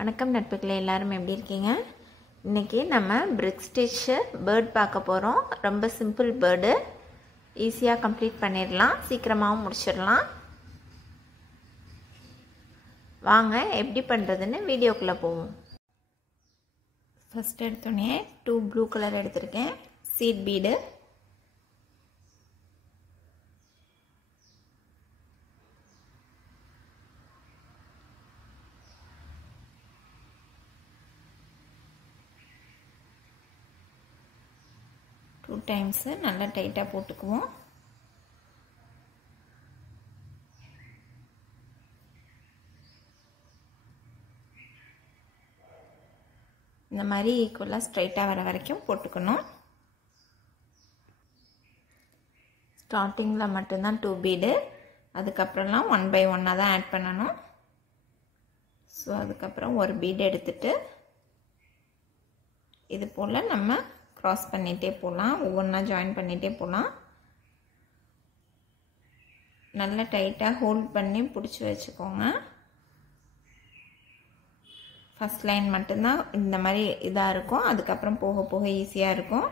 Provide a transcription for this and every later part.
வணக்கம் நட்புகளே, எல்லாரும் எப்படி இருக்கீங்க? இன்றைக்கி நம்ம பிரிக் ஸ்டிச் பேர்ட் பார்க்க போகிறோம். ரொம்ப சிம்பிள் பேர்டு, ஈஸியாக கம்ப்ளீட் பண்ணிடலாம், சீக்கிரமாகவும் முடிச்சிடலாம். வாங்க எப்படி பண்ணுறதுன்னு வீடியோக்குள்ளே போவோம். ஃபஸ்ட் எடுத்தோடனே 2 ப்ளூ கலர் எடுத்திருக்கேன், சீட் பீடு. டூ டைம்ஸு நல்லா டைட்டாக போட்டுக்குவோம். இந்த மாதிரி ஈக்குவலாக ஸ்ட்ரைட்டாக வர வரைக்கும் போட்டுக்கணும். ஸ்டார்டிங்கில் மட்டும்தான் 2 பீடு, அதுக்கப்புறம்லாம் 1 by 1 தான் ஆட் பண்ணணும். ஸோ அதுக்கப்புறம் ஒரு பீடு எடுத்துட்டு இது போல் நம்ம க்ராஸ் பண்ணிகிட்டே போகலாம், ஒவ்வொன்றா ஜாயின் பண்ணிகிட்டே போகலாம். நல்லா டைட்டாக ஹோல்ட் பண்ணி பிடிச்சி வச்சுக்கோங்க. ஃபஸ்ட் லைன் மட்டும்தான் இந்த மாதிரி இதாக இருக்கும், அதுக்கப்புறம் போக போக ஈஸியாக இருக்கும்.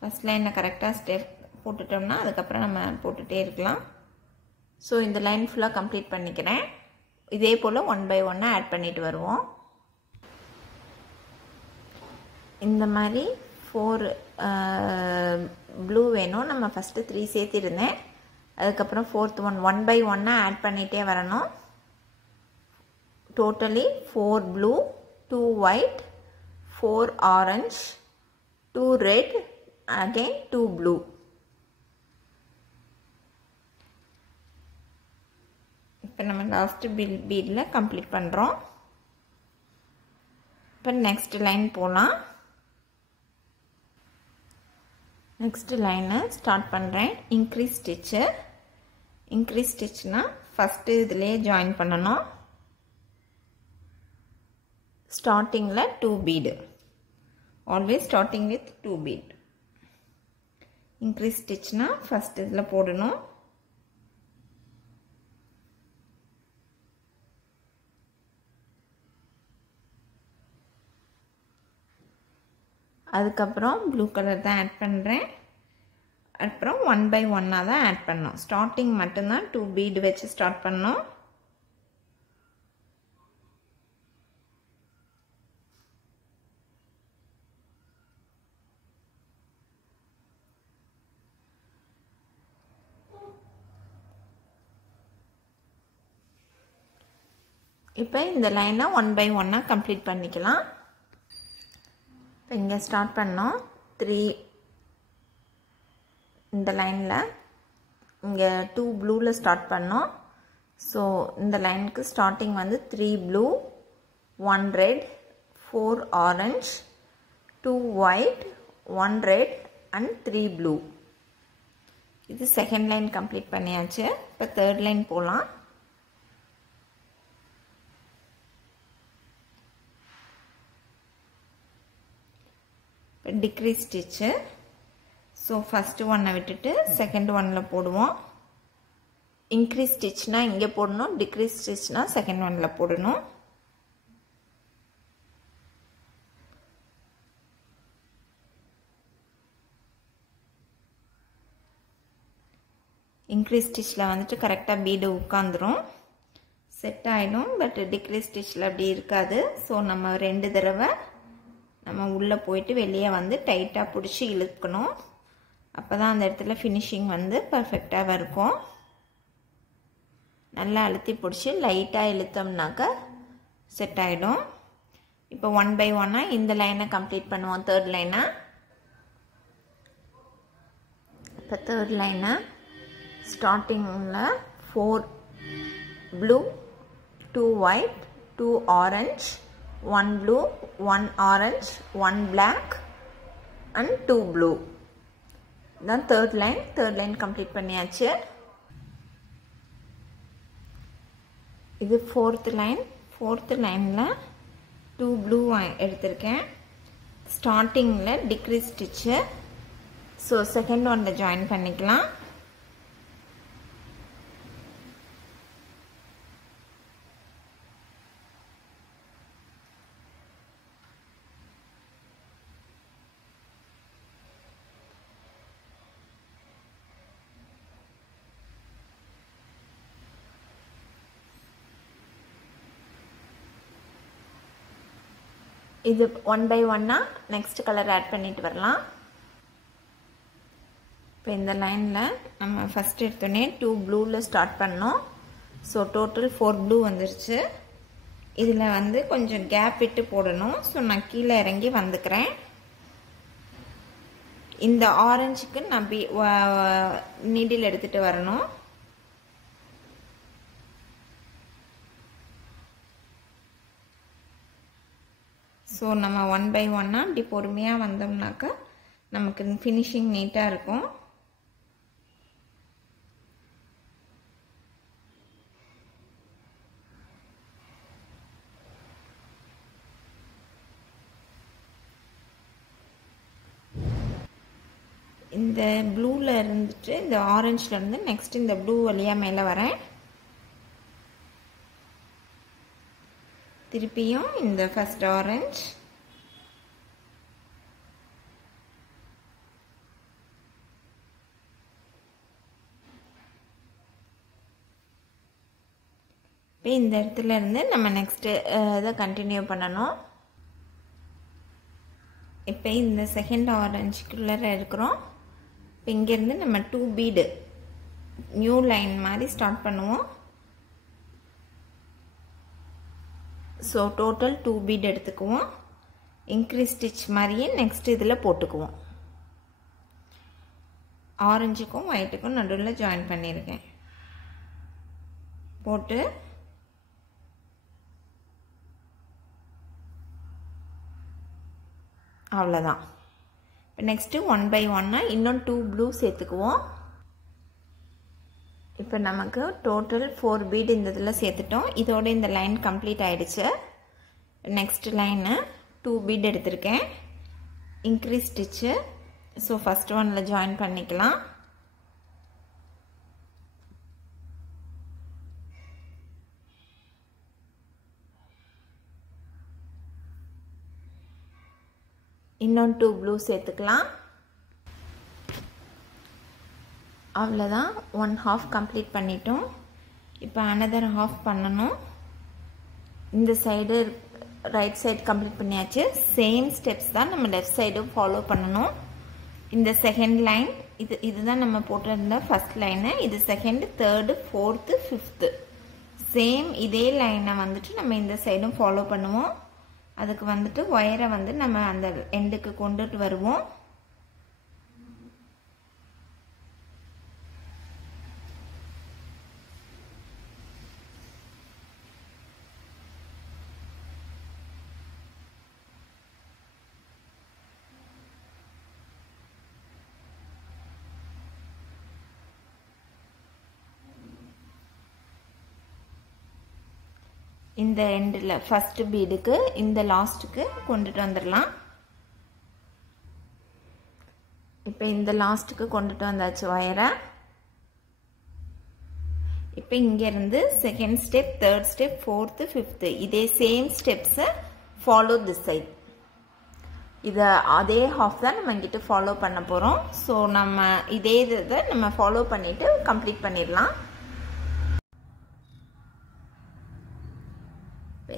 ஃபஸ்ட் லைனை கரெக்டாக ஸ்டெப் போட்டுட்டோம்னா அதுக்கப்புறம் நம்ம போட்டுகிட்டே இருக்கலாம். ஸோ இந்த லைன் ஃபுல்லாக கம்ப்ளீட் பண்ணிக்கிறேன். இதே போல் 1 by 1 ஆட் பண்ணிட்டு வருவோம். இந்த மாதிரி 4 ப்ளூ வேணும். நம்ம ஃபஸ்ட்டு 3 சேர்த்திருந்தேன், அதுக்கப்புறம் 4th one 1 by 1 ஆட் பண்ணிகிட்டே வரணும். Totally 4 blue, 2 white, 4 orange, 2 red, again 2 blue. இப்போ நம்ம லாஸ்ட் பீடில் கம்ப்ளீட் பண்ணுறோம். இப்போ நெக்ஸ்ட் லைன் போகலாம். நெக்ஸ்ட் லைனை ஸ்டார்ட் பண்ணுறேன். Increase stitch. இன்க்ரீஸ் ஸ்டிச்னால் ஃபஸ்ட்டு இதிலே ஜாயின் பண்ணணும். ஸ்டார்டிங்கில் 2 bead, always starting with 2 bead. Increase ஸ்டிச்னால் ஃபஸ்ட் இதில் போடணும். அதுக்கப்புறம் ப்ளூ கலர் தான் ஆட் பண்ணுறேன். அப்புறம் 1 by 1 தான் ஆட் பண்ணோம். ஸ்டார்டிங் மட்டும்தான் 2 பீடு வச்சு ஸ்டார்ட் பண்ணோம். இப்போ இந்த லைனை 1 by 1 கம்ப்ளீட் பண்ணிக்கலாம். இப்போ இங்கே ஸ்டார்ட் பண்ணோம் 3, இந்த லைனில் இங்கே 2 ப்ளூவில் ஸ்டார்ட் பண்ணோம். ஸோ இந்த லைனுக்கு ஸ்டார்டிங் வந்து 3 blue, 1 red, 4 orange, 2 white, 1 red and 3 blue. இது செகண்ட் லைன் கம்ப்ளீட் பண்ணியாச்சு. இப்போ தேர்ட் லைன் போகலாம். Decrease stitch. ஸோ ஃபஸ்ட்டு ஒன்னை விட்டுட்டு செகண்ட் ஒன்னில் போடுவோம். இன்க்ரீஸ் ஸ்டிச்னால் இங்கே போடணும், டிக்ரீஸ் ஸ்டிச்னால் செகண்ட் ஒன்னில் போடணும். இன்க்ரீஸ் ஸ்டிச்சில் வந்துட்டு கரெக்டாக பீடு உட்காந்துரும், செட் ஆகிடும். பட் டிக்ரீஸ் ஸ்டிச்சில் அப்படி இருக்காது. ஸோ நம்ம 2 தடவை நம்ம உள்ளே போயிட்டு வெளியே வந்து டைட்டாக பிடிச்சி இழுக்கணும். அப்போ தான் அந்த இடத்துல ஃபினிஷிங் வந்து பர்ஃபெக்டாக இருக்கும். நல்லா அழுத்தி பிடிச்சி லைட்டாக இழுத்தோம்னாக்கா செட் ஆகிடும். இப்போ 1 by 1 இந்த லைனை கம்ப்ளீட் பண்ணுவோம். தேர்ட் லைனை. இப்போ தேர்ட் லைனை ஸ்டார்டிங்கில் 4 blue, 2 white, 2 orange, 1 blue, 1 orange, 1 black and 2 blue. தான் third line. Third line complete பண்ணியாச்சு. இது ஃபோர்த் லைன். ஃபோர்த் லைனில் 2 ப்ளூ எடுத்திருக்கேன். ஸ்டார்டிங்கில் டிக்ரீஸ் ஸ்டிச்சு. ஸோ செகண்ட் ஒன்னில் ஜாயின் பண்ணிக்கலாம். இது ஒன் பை ஒன்னாக நெக்ஸ்ட் கலர் ஆட் பண்ணிட்டு வரலாம். இப்போ இந்த லைனில் நம்ம ஃபஸ்ட் எடுத்தோடனே 2 ப்ளூவில் ஸ்டார்ட் பண்ணோம். ஸோ டோட்டல் 4 ப்ளூ வந்துருச்சு. இதில் வந்து கொஞ்சம் கேப் விட்டு போடணும். ஸோ நான் கீழே இறங்கி வந்துக்கிறேன். இந்த ஆரஞ்சுக்கு நான் நீடில் எடுத்துகிட்டு வரணும். ஸோ நம்ம ஒன் பை ஒன்னாக இப்படி பொறுமையாக வந்தோம்னாக்கா நமக்கு ஃபினிஷிங் நீட்டாக இருக்கும். இந்த ப்ளூவில் இருந்துட்டு இந்த ஆரஞ்சில் இருந்து நெக்ஸ்ட் இந்த ப்ளூ வழியாக மேலே வரேன். திருப்பியும் இந்த ஃபர்ஸ்ட் ஆரஞ்ச், இப்போ இந்த இடத்துல இருந்து நம்ம நெக்ஸ்ட்டு இதை கண்டினியூ பண்ணணும். இப்போ இந்த செகண்ட் ஆரஞ்சுக்குள்ளே இருக்கிறோம். இப்போ இங்கேருந்து நம்ம 2 பீடு நியூ லைன் மாதிரி ஸ்டார்ட் பண்ணுவோம். ஸோ டோட்டல் 2 பீட் எடுத்துக்குவோம். இன்க்ரீஸ் ஸ்டிச் மாதிரியே நெக்ஸ்ட் இதில் போட்டுக்குவோம். ஆரஞ்சுக்கும் ஒயிட்டுக்கும் நடுவில் ஜாயின் பண்ணியிருக்கேன். போட்டு அவ்வளோதான். இப்போ நெக்ஸ்ட்டு ஒன் பை ஒன்னாக இன்னும் 2 ப்ளூ சேர்த்துக்குவோம். இப்போ நமக்கு டோட்டல் 4 பீட் இந்த இதில் சேர்த்துட்டோம். இதோட இந்த லைன் கம்ப்ளீட் ஆகிடுச்சு. நெக்ஸ்ட் லைனு 2 பீட் எடுத்திருக்கேன். Increase stitch. ஸோ ஃபஸ்ட் ஒனில் ஜாயின் பண்ணிக்கலாம். இன்னும் 2 ப்ளூ சேர்த்துக்கலாம். அவ்வளோதான். 1/2 கம்ப்ளீட் பண்ணிட்டோம். இப்போ அனதர் ஹாஃப் பண்ணணும். இந்த சைடு ரைட் சைடு கம்ப்ளீட் பண்ணியாச்சு. சேம் ஸ்டெப்ஸ் தான் நம்ம லெஃப்ட் சைடும் ஃபாலோ பண்ணணும். இந்த செகண்ட் லைன் இதுதான் நம்ம போட்டிருந்த ஃபர்ஸ்ட் லைனு. இது second, third, fourth, fifth same இதே லைனை வந்துட்டு நம்ம இந்த சைடும் ஃபாலோ பண்ணுவோம். அதுக்கு வந்துட்டு ஒயரை வந்து நம்ம அந்த எண்டுக்கு கொண்டுட்டு வருவோம். இந்த எண்டில் ஃபர்ஸ்ட் பீடுக்கு இந்த லாஸ்ட்டுக்கு கொண்டுட்டு வந்துடலாம். இப்போ இந்த லாஸ்ட்டுக்கு கொண்டுட்டு வந்தாச்சு ஒயரை. இப்போ இங்கேருந்து second step, third step, fourth, fifth இதே சேம் ஸ்டெப்ஸை ஃபாலோ திஸ் சைட். இதை அதே ஹாஃப் தான் நம்ம இங்கிட்ட ஃபாலோ பண்ண போகிறோம். ஸோ நம்ம இதே இதை நம்ம ஃபாலோ பண்ணிவிட்டு கம்ப்ளீட் பண்ணிடலாம்.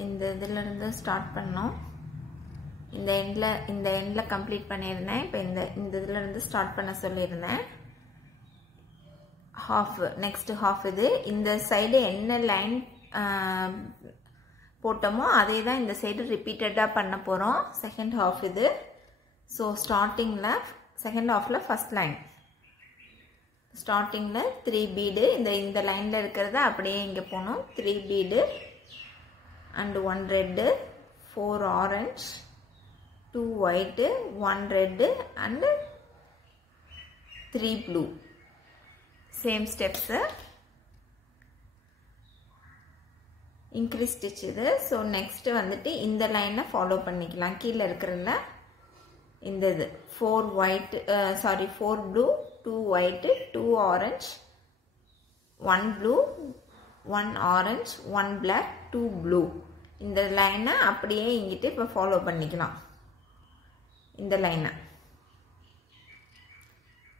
இந்த இதிலிருந்து ஸ்டார்ட் பண்ணோம். இந்த எண்டில் கம்ப்ளீட் பண்ணியிருந்தேன். இப்போ இந்த இதிலிருந்து ஸ்டார்ட் பண்ண சொல்லியிருந்தேன். ஹாஃப் நெக்ஸ்ட் ஹாஃப் இது. இந்த சைடு என்ன லைன் போட்டோமோ அதே தான் இந்த சைடு ரிப்பீட்டடாக பண்ண போகிறோம். செகண்ட் ஹாஃப் இது. ஸோ ஸ்டார்டிங்கில் செகண்ட் ஹாஃபில் ஃபஸ்ட் லைன் ஸ்டார்டிங்கில் 3 பீடு இந்த லைனில் இருக்கிறத அப்படியே இங்கே போகணும். 3 bead and 1 red, 4 orange, 2 white, 1 red and 3 blue. Same steps. Increase stitch இது. So next வந்துட்டு இந்த லைனை ஃபாலோ பண்ணிக்கலாம். கீழே இருக்கிறதுல இந்த இது 4 blue, 2 white, 2 orange, 1 blue, 1 orange, 1 black, 2 blue. இந்த லைனை அப்படியே இங்கிட்டு இப்போ ஃபாலோ பண்ணிக்கலாம். இந்த லைனை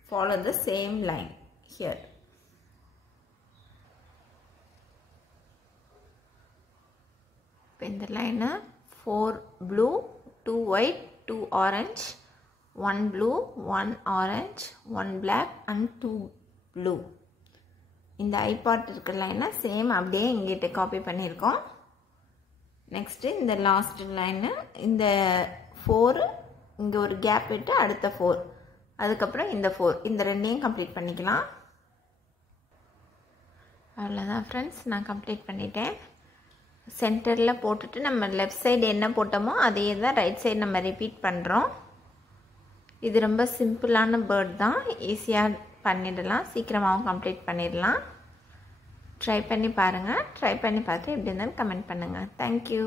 follow the same line here. இப்போ இந்த லைனை 4 blue, 2 white, 2 orange, 1 blue, 1 orange, 1 black and 2 blue. இந்த ஐ பார்ட் இருக்கிற லைனை சேம் அப்படியே இங்கிட்ட காப்பி பண்ணியிருக்கோம். நெக்ஸ்ட்டு இந்த லாஸ்ட் லைனு இந்த 4 இங்கே ஒரு கேப் விட்டு அடுத்த 4, அதுக்கப்புறம் இந்த 4, இந்த ரெண்டையும் கம்ப்ளீட் பண்ணிக்கலாம். அவ்வளோதான் ஃப்ரெண்ட்ஸ், நான் கம்ப்ளீட் பண்ணிட்டேன். சென்டரில் போட்டுட்டு நம்ம லெஃப்ட் சைடு என்ன போட்டோமோ அதே தான் ரைட் சைடு நம்ம ரிப்பீட் பண்ணுறோம். இது ரொம்ப சிம்பிளான பேர்ட் தான், ஈஸியாக பண்ணிடலாம், சீக்கிரமாகவும் கம்ப்ளீட் பண்ணிடலாம். ட்ரை பண்ணி பாருங்கள். ட்ரை பண்ணி பார்த்து எப்படி இருந்தாலும் கமெண்ட் பண்ணுங்கள். தேங்க்யூ.